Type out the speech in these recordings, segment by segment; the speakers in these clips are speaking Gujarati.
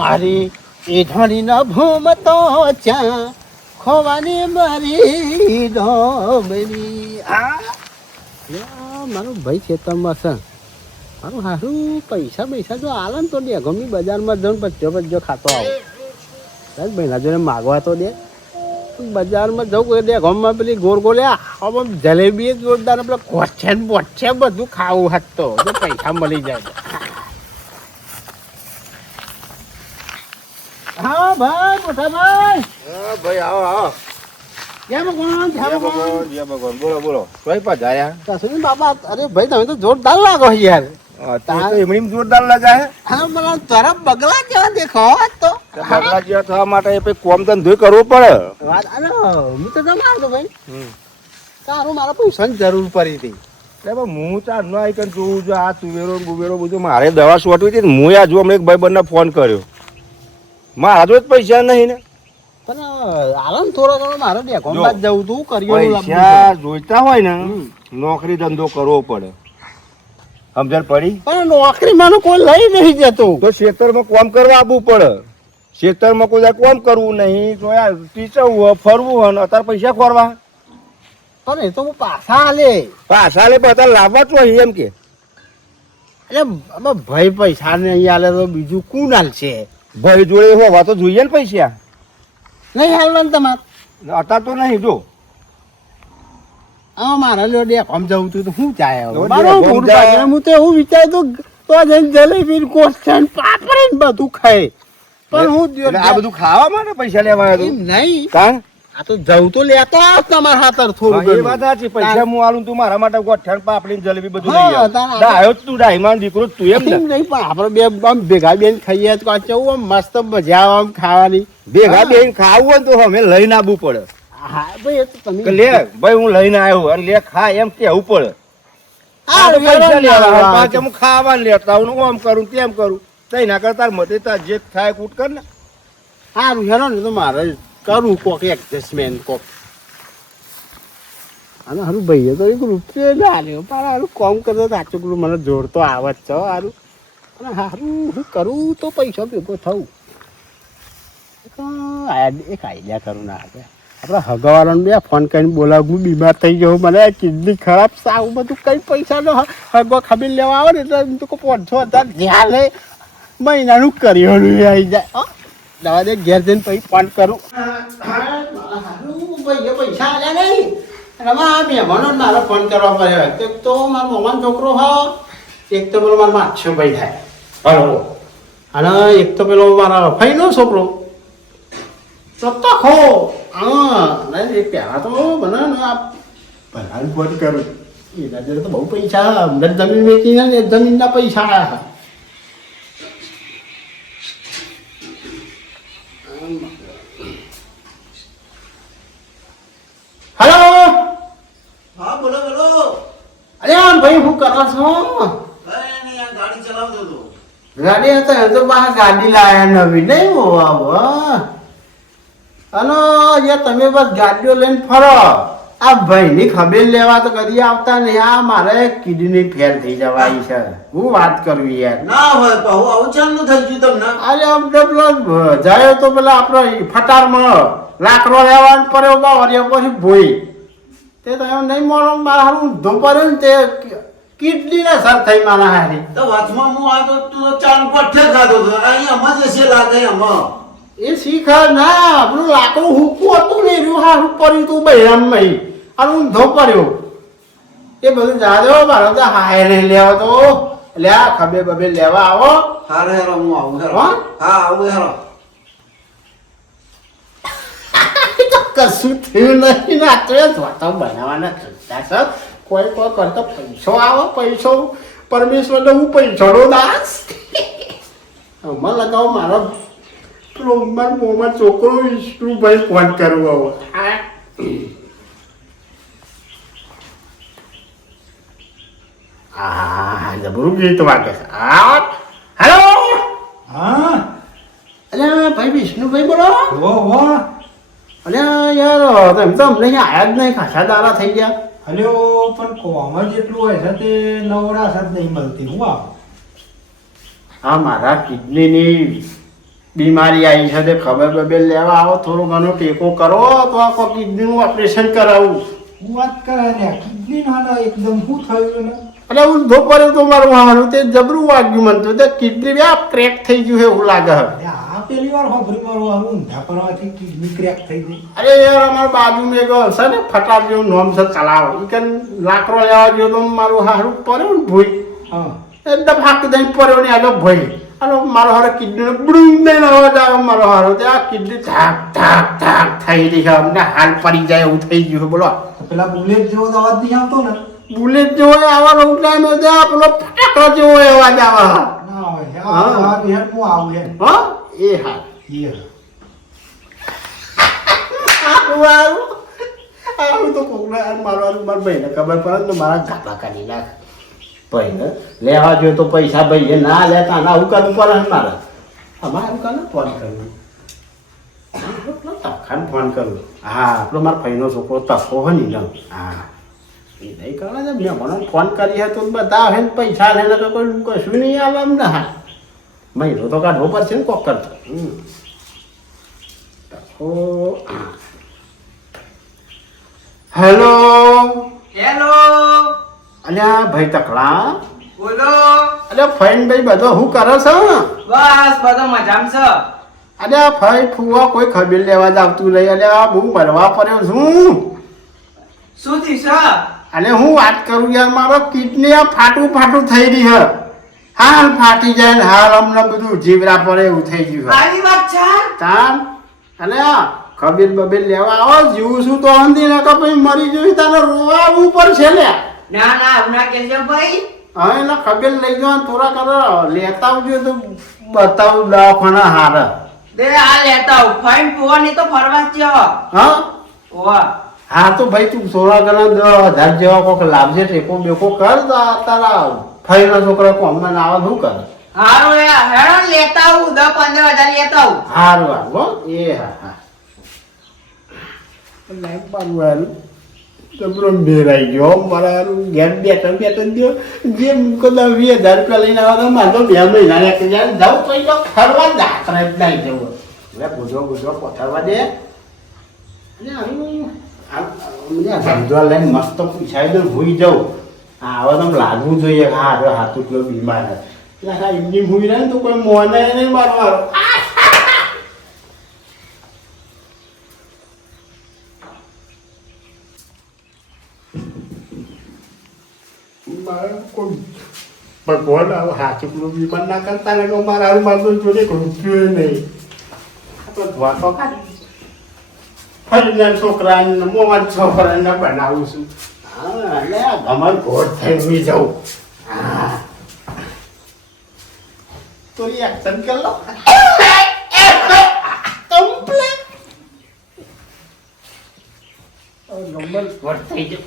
મારી એ ધણીના ભૂમતો ચા ખોવાની મારી ડોમરી મારું ભાઈ ખેતરમાં છે મારું સારું પૈસા જો આલે ને તો દે ગમી બજારમાં જઈને પચ્ચો ખાતો આવું મહિના જોડે માગવા તો દે બજારમાં જવું કોઈ દે ગમમાં પેલી ગોળગોળ્યા આમાં જલેબી જોરદાર આપણે કોઠે બધું ખાવું હતો તો પૈસા મળી જાય. હા ભાઈ મોટાભાઈ. હા ભાઈ આવો આવો. જય ભગવાન જય ભગવાન બોલો બોલો. કઈ પધાર્યા? કશું બાબા. અરે ભાઈ તમે તો જોરદાર લાગો યાર. એમની જોરદાર લગાય. હા મને તારા બગલા જેવા દેખો તો. બગલા જેવા થવા માટે પછી કોમ ધંધો કરવો પડે. વાત અરે હું તો જમાડતો ભાઈ. તારું મારા પૈસાની જરૂર પડી હતી. હું ચાર નો આવી કરીને જોઉં છું આ તુવેરો ગુવેરો બધું મારે દવા સોટવી હતી હું આ જો હમણાં એક ભાઈબંધને ફોન કર્યો. મારા જો પૈસા નહીં ને પણ આલમ થોડો ઘણો મારો ડેકોમાં જવું તું કર્યો પૈસા જોઈતા હોય ને નોકરી ધંધો કરવો પડે સમજણ પડી. પણ નોકરી માં કોઈ લઈ નહીં જતું તો ખેતરમાં કામ કરવા આવવું પડે. ખેતરમાં કોઈ કામ કરવું નહીં તો ટીચવું ફરવું હોય ને અત્યારે પૈસા ખોરવા. પણ એ તો હું પાછા લે બધા લાવવા જ હોય એમ કે એટલે ભાઈ પૈસા નહીં આલે તો બીજું કોણ હાલશે? ભાઈ જોડે હોવા તો જોઈએ ને પૈસા. નહીં હાલવાનું તમારે અત્યારે તો નહીં જો મારા લો ડેકોમ જવું તું તો શું ચાય હું તો એવું વિચારતું તો જઈને જલેબી કોસ્ટન પાપડી બધું ખાય પણ હું આ બધું ખાવા માટે પૈસા લેવા નહીં કારણ આ તો જવું તો લેતા તમારા હાથર થોડું. એ વાત સાચી. પૈસા હું આલું તું મારા માટે ગોઠણ પાપડી જલેબી બધું લઈ આવ્યો તું ડાયમાં દીકરો તું એમ નહીં પણ આપડે બે આમ ભેગા બેન ખાઈએ તો કેવું આમ મસ્ત મજા આમ ખાવાની. ભેગા બેન ખાવું હોય તો અમે લઈને આવવું પડે. હા ભાઈ એ તો તમે લે ભાઈ હું લઈને આવ્યો અને લે ખા એમ કેવું પડે. પૈસા લેવા પાછા હું ખાવા લેતા હું આમ કરું તેમ કરું તઈ ના કરતા મતે તાર જે થાય કૂટ કર ને. સારું હેરો ને તો મારે કરું કોક એડજસ્ટમેન્ટ કોક. અને હારું ભાઈએ તો એક રૂપિયો ના લ્યો પણ હારું કોમ કરતો સાચું પેલું મને જોડતો આવે જ છો હારું. અને હારું હું કરું તો પૈસા ભેગો થવું એક આઈડિયા કરું ના આપણે આપણા હગાવાળાને બે ફોન કરીને બોલાવું હું બીમાર થઈ ગયો મને કિડની ખરાબ સાવ બધું કઈ પૈસાનો હગો ખબીર લેવા આવે ને એટલે તો 500,000 જ્યાં લે મહિનાનું કર્યું આવી જાય. દવા દે ઘેર જઈને પછી ફોન કરું. ભાઈ પૈસા આવ્યા નહીં રમા મહેમાનો મારો ફોન કરવા પડ્યો. એક તો મારો મોમાન છોકરો હો એક તો પેલો મારો માછો ભાઈ થાય બરોબર અને એક તો પેલો મારા ભાઈનો છોકરો સત્તાખો. હા એ પહેલાં તો મને ભલાને ફોન કરું એના જોડે તો બહુ પૈસા અંદર જમીન વેચીને ને જમીનના પૈસા આવ્યા. હેલો હા બોલો બોલો. અરે ભાઈ હું કરો છો? ગાડી ચલાવતો હતો. ગાડી હતા તો બહાર ગાડી લાયા નવી નહીં હોવા અને યાર તમે બસ ગાડીઓ લઈને ફરો. આ ભાઈની ખબર લેવા તો કદી આવતા નહીં. આ મારે કિડની ફેલ થઈ જવાય છે. હું વાત કરવી યાર ના હોય બહુ આવું ચાલુ થઈ ગયું તમને. અરે આમ તો પેલો જાય તો પેલા આપડે ફટારમાં લાકડો લેવાનું પડ્યો બાવરિયા પછી ભોઈ તે તો એમ નહીં મળો મારા હારું ઊંધો પડ્યો ને તે કિડની ને સર થઈ મારા હારી. તો વાતમાં હું આ તો તું ચાલુ પઠ્ઠે ખાધો હતો અહીંયા મજે છે લાગે એમાં. એ શીખર ના આપણું લાકડું હુકું હતું ને એનું હારું પડ્યું તું બહેરામમાં અને ઊંધો પડ્યો એ બધું જાજો મારો તો હાય નહીં લેવા તો એટલે આ ખબે બબે લેવા આવો. હારે હેરો હું આવું હેરો. હા આવું હેરો. કશું થયું નહીં ને તો વાતો બનાવવાના ધંધા છે. કોઈ કરતો પૈસો આવે પૈસો પરમેશ્વરને હું પૈસાનો દાસ આમાં લગાવો મારો મોમાં છોકરો વિષ્ણુભાઈ ફોન કરવો હવે. હા જબરું ગીત વાગે છે. હેલો હા અરે ભાઈ વિષ્ણુભાઈ બોલો. ઓ અરે યાર એમ તો અમને અહીંયા આવ્યા જ નહીં ખાસા દાડા થઈ ગયા. હલ્યો પણ કોમર જેટલું હોય છે તે નવરાશ જ નહીં મળતી. હું આવું હા મારા કિડનીની બીમારી આવી છે તે ખબર બબે લેવા આવો, થોડો ઘણો ટેકો કરો તો આ કોઈ કિડનીનું ઓપરેશન કરાવું. હું વાત કરે ને કિડની ના એકદમ શું થયું ને એટલે હું ધોપરે તો મારું હારું તે જબરું વાગ્યું મને તો તે કિડની બે ક્રેક થઈ ગયું છે એવું લાગે છે. આ પેલી વાર હોભરી મારું આવું ઊંધા પડવાથી કિડની ક્રેક થઈ ગઈ. અરે યાર અમારા બાજુમાં એક હશે ને ફટાર જેવું નોમ છે ચલાવો એ કે લાકડો લેવા ગયો તો મારું હારું પડ્યું ને ભૂઈ હા એકદમ હાક દઈને પડ્યો ને આગળ ભઈ અને મારો હારો કિડની બુડું દઈને અવાજ આવે મારો હારો તે આ કિડની ધાક ધાક ધાક થઈ રહી છે અમને હાલ પડી જાય એવું થઈ ગયું છે બોલો. તો પેલા બુલેટ જેવો તો અવાજ નહીં આવતો ને બુલેટ જેવો આવા રોકડાનો તે આ પેલો ફટાકડો જેવો અવાજ આવે. ના હોય હા હા યાર હું આવું યાર હા એ હા આવું તો કોકને મારવાનું મારા ભાઈને ખબર પડે ને મારા ગાભા કાઢી નાખ. ભાઈને લેવા જોઈએ તો પૈસા ભાઈએ ના લેતા ના આવું કરવું પડે ને મારે. અમારે આવું કાને ફોન કરવું તખાને ફોન કરવું. હા આપણો મારા ભાઈનો છોકરો તકો હોય ને હા એ નહીં કરે ને મેં મને ફોન કરી હતો બધા હે ને પૈસા લે ને કોઈ કશું નહીં આવે એમ ને હા મહિનો તો કાઢવો પડશે ને કોક કરતો. તકો હેલો હેલો અલ્યા ભાઈ તકલા બોલો અલ્યા ફઈન ભાઈ બધો હું કરે છે બસ બધો મજામાં છે અલ્યા ફઈ ફુવા કોઈ ખબર લેવા જ આવતું નહીં અલ્યા હું મરવા પડ્યો છું. શું થયું છે અને હું વાત કરું યાર મારો કિડની આ ફાટું ફાટું થઈ રહી છે હાલ ફાટી જાય ને હાલ અમને બધું જીવરા પડે એવું થઈ ગયું છે. આવી વાત છે તાન અલ્યા ખબીર બબીર લેવા આવો જીવું છું તો અંધી ના પછી મરી જોઈ તારે રોવા આવવું પડશે લ્યા. ના ના આવું ના કહેજો ભાઈ હા એના ખબર લઈ જાઓ થોડા કરો લેતા આવજો તો બતાવું દવાખાના હારા. દે આ લેતા આવું ફાઈન પોવાની તો ફરવા જ જાવ હા ઓવા હા તો ભાઈ તું થોડા ઘણા 10,000 જેવા કોક લાવજે ટેકો બેકો કર તારા ફઈના છોકરા કોમમાં આવે શું કરે. હારું હેડો લેતા આવું 10-15 હજાર લેતા આવું હારું આવો એ હા હા લાઈટ પાડું હારું તબરો મેરાઈ ગયો મારા ઘેર બેઠા દો જે કદા 20,000 રૂપિયા લઈને આવો તો મારે તો 2 મહિના જાઉં તો ફરવા દાખલા જ નહીં જવું. હવે ગુજો પથારવા દે અને ધંધો લઈને મસ્ત પૂછાય તો ભૂઈ જાઉં હવે તો લાગવું જોઈએ હા હવે હાથું પેલો બીમાર એટલે હા એમની ભૂઈ રહે ને તો કોઈ મોને નહીં મારવાનો. ભગવાન આવો હાથું પેલું બીમાર ના કરતા ને મારા મારતો જોડે રૂપિયો નહીં તો ધોતો કાઢી ફરીના છોકરાને મોમાં છોકરાને બનાવું છું. હા એટલે ગમન ઘોટ થઈ હું જાઉં. હા તો એક્શન કર લો કમ્પ્લીટ ગમન ઘોટ થઈ જાઉં.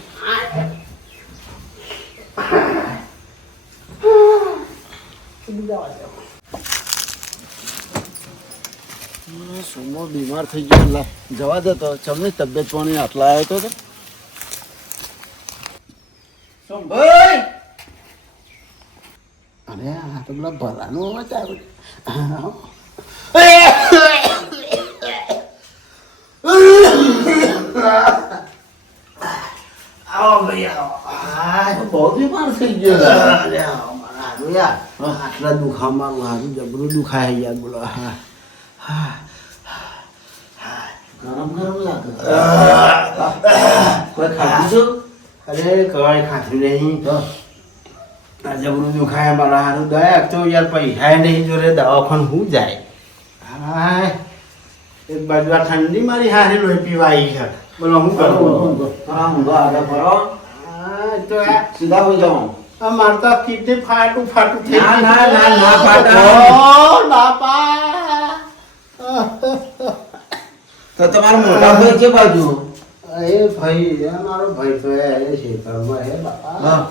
સુમો બીમાર થઈ ગયો જવા દે તો ચમની તબિયત પાણી આટલા આવ્યો તો ભાઈ અરે આ તો પેલા ભલાનો અવાજ આવ્યો. આવો ભાઈ આવો બહુ બીમાર થઈ ગયો આટલા દુખા મારું હારું જબરું દુખાય યાર બોલો. હા હા ગરમ ગરમ લાગે. કોઈ ખાધું છું? અરે કઈ ખાધું નહીં તો આ જબરું દુખાય મારા હારું દયા તો યાર પૈસા નહીં જોડે દવાખાન હું જાય. હા એક બાજુ આ ઠંડી મારી હારી લોહી પીવા આવી છે બોલો હું કરું. તો સીધા હોઈ જાઓ આ મારતા કિડની ફાટું ફાટું થઈ ના, ગયું. ના, ના, ના ફાટા. ના પા તો તમારા મોટા ભાઈ છે બાજુ એ ભાઈ એ મારો ભાઈ તો એ ખેતરમાં હે બાપા. હા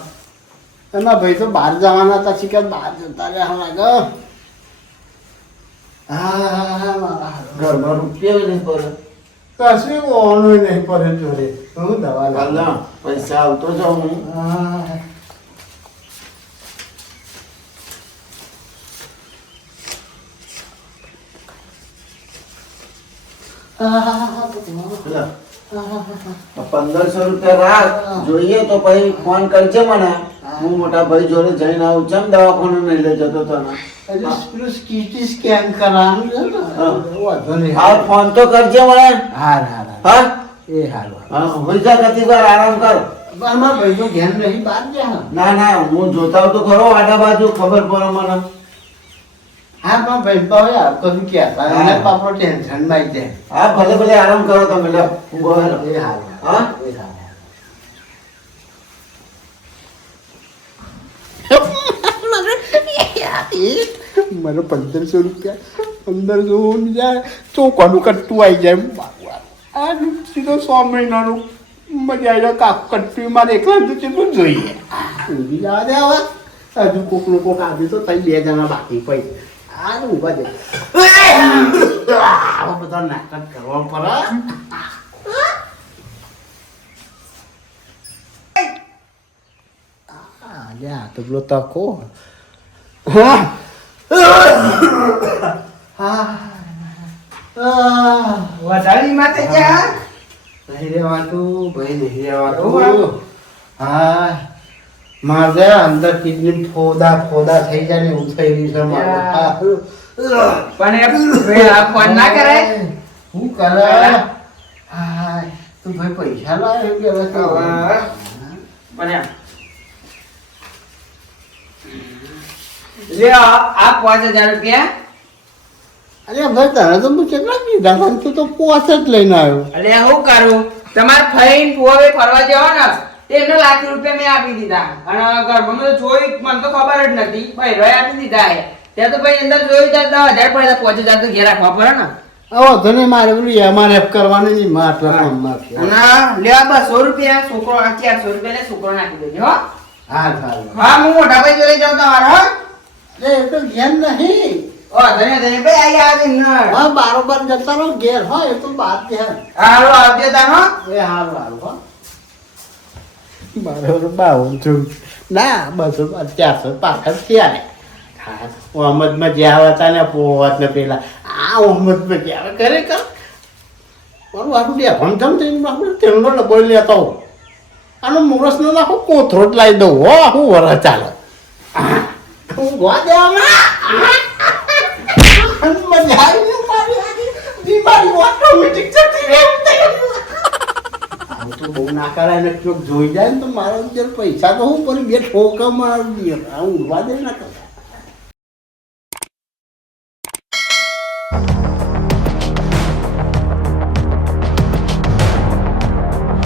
એના ભાઈ તો બહાર જવાના હતા શીખર બહાર જતા રહ્યા લાગે. હા મારા ઘરમાં રૂપિયા નહીં પડે કશું ઓનું નહીં પડે જોડે હું દવા લાવ. પૈસા આવતો જાઉં હું હા ₹1500 રાખ જોઈએ તો પછી ફોન કરજે મને હું મોટા ભાઈ જોડે જઈને આવું ચમ દવાખાને નહીં લઈ જતો તને પેલું CT સ્કેન કરાવવાનું છે ને વાંધો નહીં. હા ફોન તો કરજે મને હાર હાર હાર. હા એ હારું હા હોઈ જા કતી વાર આરામ કર મારા ભાઈ તો ઘેર નહીં બહાર ગયા. ના ના હું જોતા હોઉં તો ખરો આડા બાજુ ખબર પડે મને હા પણ ભાઈ તો હવે આ તો શું કહેતા હા. એને પાપડો ટેન્શન માં આવી જાય. હા ભલે ભલે આરામ કરો તમે લે ઊભો રહો. એ હારું. હા એ હારું. મને 1500 રૂપિયા 1500 જાય ચોખાનું કટ્ટું આવી જાય આ સીધો 100 મહિનાનું મજા આવી જાય કાક કટ્ટું મારે એકલા તો કેટલું જોઈએ ઊંઘી જવા દે હવે હજુ કોકનું કોક આવ્યું તો તઈ 2 જણા બાકી પડી આ ઊભા દે આવા બધા નાટક કરવા પડે યા તો પેલો તકો હા વધારી માથે જા નહીં રહેવાતું ભાઈ નહીં રહેવાતું હા મારે અંદર કિડની ફોદા થઈ જાય ને એવું થઈ રહ્યું છે મારું પણ એ ભાઈ આ ફોન ના કરે શું કરે હા તું ભાઈ પૈસા લાવે કે હવે પણ લ્યો આ 5000 રૂપિયા અરે ભાઈ તારે તો હું કેટલા કીધા પણ તું તો 5 જ લઈને આવ્યો અરે હું કરું તમાર ફઈન પોવે ફરવા જવા ને તેમને લાખ રૂપિયા મેં આપી દીધા અને ઘરમાં તો જોઈ મને તો ખબર જ નથી ભાઈ રોય આપી દીધા હે ત્યાં તો ભાઈ અંદર જોઈ જાય 10,000 પડે 5000 તો ઘેર રાખવા પડે ને હવે તને મારે પેલું MRF કરવાનું નહીં માટલા કામમાંથી અને લેવા 200 રૂપિયા છોકરો 400 રૂપિયા લે છોકરો નાખી દેજો હો હા સારું હા હું મોટા ભાઈ જોડે જાઉં તમારો હો એ તો ઘેર નહીં ઓ ધન્ય ભાઈ આવી ન હા બારોબાર જતા રહો ઘેર હોય એ તો બાદ ઘેર હાલો આવજો તા હો એ હારું હારું હો બરાબર 52 ના 200 400 પાછળ થયા હા ઓહમદમાં જ્યાં હતા ને પોવત ને પેલા આ ઓહમદમાં જ્યાં કરે કર મારું આટલું બે ભમધમ થઈને આપણે તેલનો ડબ્બો લેતો આનો મુરસનો નાખો કોથરો જ લાવી દઉં હો હું વરસ ચાલે હું ગોવા દેવામાં મજા આવી મારી બીમારી ઓટોમેટિક જતી રહે આવું તો બહુ ના કરાય ને ચોક જોઈ જાય ને તો મારા અંદર પૈસા તો હું પણ બે ઠોકા મારું દે હું ઉડવા દે ના કરાય